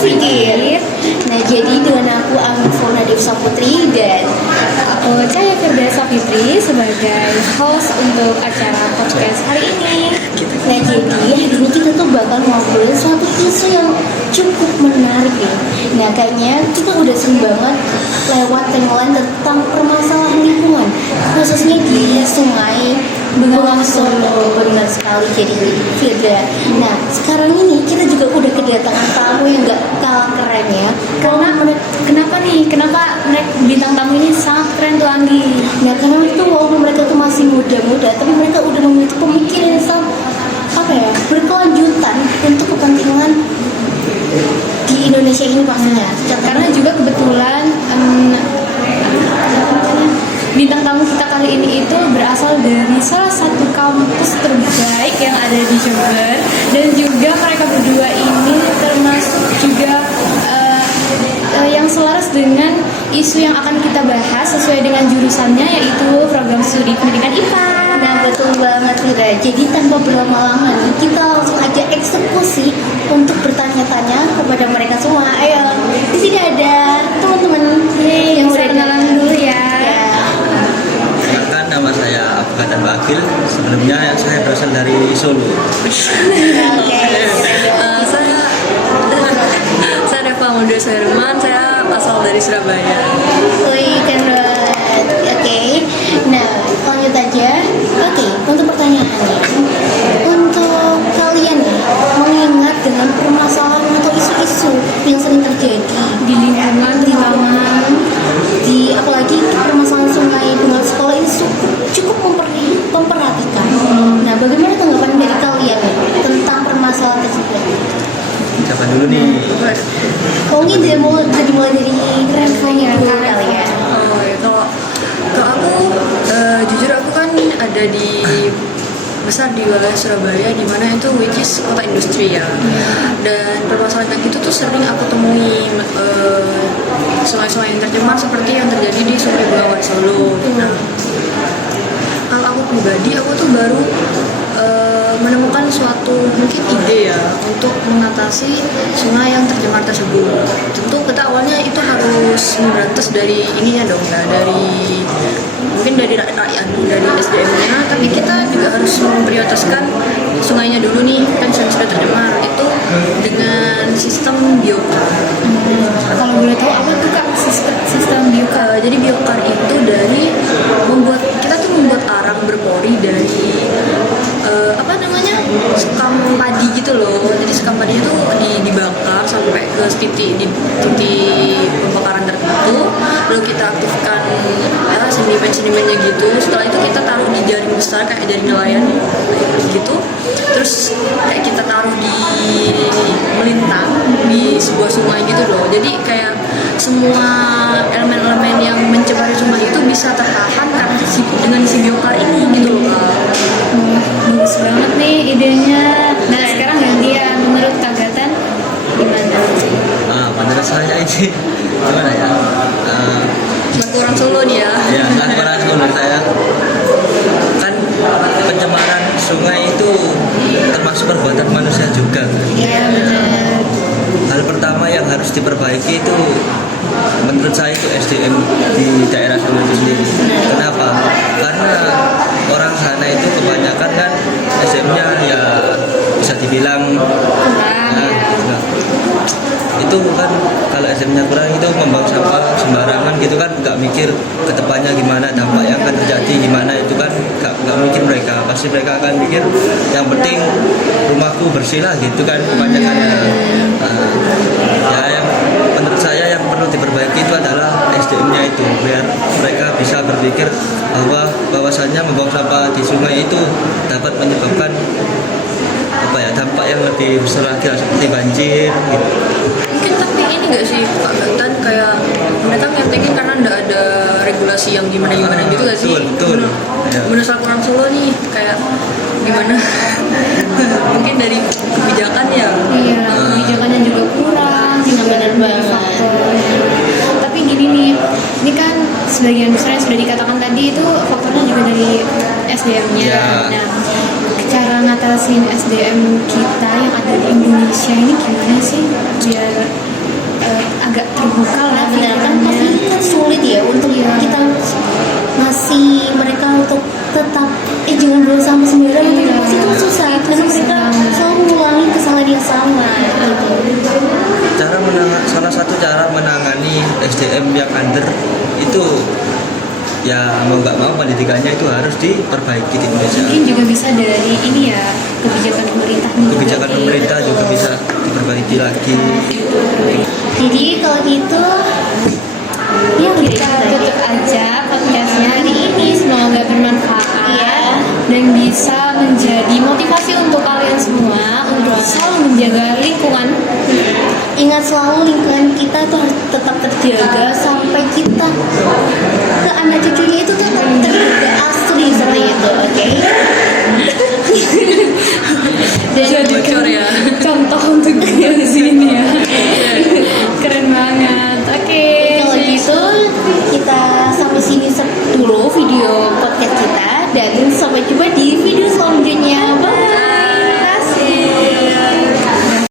Sigit. Nah, jadi dengan aku Amifona Devsa Putri dan Aku Cahaya Firdausa Fitri sebagai host untuk acara podcast hari ini. nah jadi hari ini kita tuh bakal ngobrolin suatu isu yang cukup menarik nih. Nah, kayaknya kita udah sering banget lewat timeline tentang permasalahan lingkungan, khususnya di Sungai Bengawan Solo. Benar sekali jadi Firda. Nah, sekarang ini kita juga udah kedatangan tamu yang gak kalah keren ya. Kenapa mereka bintang tamu ini sangat keren tuh Anggi? Nah, karena itu walaupun mereka tuh masih muda-muda, tapi mereka udah memiliki pemikiran yang berkelanjutan untuk kepentingan di Indonesia ini pastinya. Karena juga kebetulan bintang tamu kita kali ini itu berasal dari salah satu kampus terbaik yang ada di Jember, dan juga mereka berdua ini termasuk juga yang selaras dengan isu yang akan kita bahas sesuai dengan jurusannya, yaitu program studi pendidikan IPA. Nah, betul banget Fira. Jadi tanpa berlama-lama nih, kita langsung aja eksekusi untuk bertanya-tanya kepada mereka semua. Ayo, di sini ada teman-teman yang Bisa udah kenalan dulu ya. Kenalkan, nama saya Afgan Wakil. Sebelumnya saya berasal dari Solo. Oke. Saya Deva Muda Soherman, saya asal dari Surabaya. Wih, keren. Oke. Nah, lanjut aja. Oke, untuk pertanyaannya, untuk kalian nih, mengingat dengan permasalahan atau isu-isu yang sering terjadi Di lingkungan di apalagi permasalahan sungai dengan sekolah ini cukup memperhatikan. Nah, bagaimana tanggapan dari kalian nih tentang permasalahan tersebut? Siapa dulu nih? Oh, ini dimulai dari Revanya dulu kali ya. Oh ya, kalau aku jujur aku kan ada di besar di wilayah Surabaya, di mana itu which is kota industri ya. Dan permasalahan kayak gitu tuh sering aku temui, sungai-sungai yang tercemar seperti yang terjadi di Sungai Bengawan Solo. Nah, kalau aku pribadi, aku tuh baru menemukan suatu mungkin ide ya untuk mengatasi sungai yang tercemar tersebut. Tentu kita awalnya itu harus memberantas dari ininya dong ya, dari mungkin dari rakyat, dari SDM-nya, tapi kita juga harus memprioritaskan sungainya dulu nih, kan sudah tercemar itu dengan sistem biokar. Kalau boleh tahu apa tuh Kak sistem biokar? Jadi biokar itu dari kita tuh membuat arang berpori dari sekam padi gitu loh. Jadi sekam padi itu dibakar sampai ke titik pembakaran tertentu, lalu kita aktifkan sedimen-sedimennya gitu. Setelah itu kita taruh di jaring besar kayak jaring nelayan gitu, terus kayak kita taruh di melintang di sebuah sungai gitu loh. Jadi kayak semua elemen-elemen yang mencemari sungai itu bisa tertahan karena dengan si biokar ini gitu loh Kak. Bagus banget nih idenya. Nah, sekarang gantian, menurut Kak Gatan gimana? Menurut saya ini gimana ya? Selaku orang Solo nih ya. Ya, orang Solo saya kan pencemaran sungai itu termasuk perbuatan manusia juga. Iya benar. Hal pertama yang harus diperbaiki itu menurut saya itu SDM di daerah Solo itu sendiri. Kenapa? Karena orang sana itu kebanyakan kan SDM-nya ya bisa dibilang Kurang ya. itu kan kalau SDM-nya kurang itu membuang sampah sembarangan gitu kan, nggak mikir ke depannya gimana, dampak yang akan terjadi gimana, itu kan nggak mikir mereka. Pasti mereka akan mikir yang penting rumahku bersih lah gitu kan kebanyakannya. Ya yang menurut saya yang perlu diperbaiki itu adalah SDM-nya itu, biar mereka bisa berpikir bahwasannya membuang sampah di sungai itu dapat menyebabkan dampak yang lebih besar lagi seperti banjir gitu. Mungkin tapi ini nggak sih Pak Gatan, kayak mereka ngetengin karena nggak ada regulasi yang gimana gitu nggak sih? Betul. Ya. Menurut orang Solo nih kayak gimana? Mungkin dari kebijakan ya. Iya, kebijakannya juga kurang. Benar banget. Tapi gini nih, ini kan sebagian besar yang sudah dikatakan tadi itu faktornya juga dari SDM-nya. Ya. Nah, cara ngatasin SDM kita yang ada di Indonesia ini gimana sih biar terbuka lah Benar kan pasti kan sulit ya untuk kita ngasih mereka untuk tetap jangan buang sampah sembarangan itu pasti itu susah karena mereka selalu mengulangi kesalahan yang sama gitu. Salah satu cara menangani SDM yang under itu ya mau nggak mau pendidikannya itu harus diperbaiki di Indonesia. Mungkin juga bisa dari ini ya, kebijakan pemerintah. Kebijakan pemerintah juga bisa diperbaiki lagi. Jadi kalau gitu ya Kita tutup aja podcastnya hari ini, semoga bermanfaat dan bisa menjadi motivasi untuk kalian semua untuk selalu menjaga lingkungan. Ingat selalu lingkungan kita tuh harus tetap terjaga sampai kita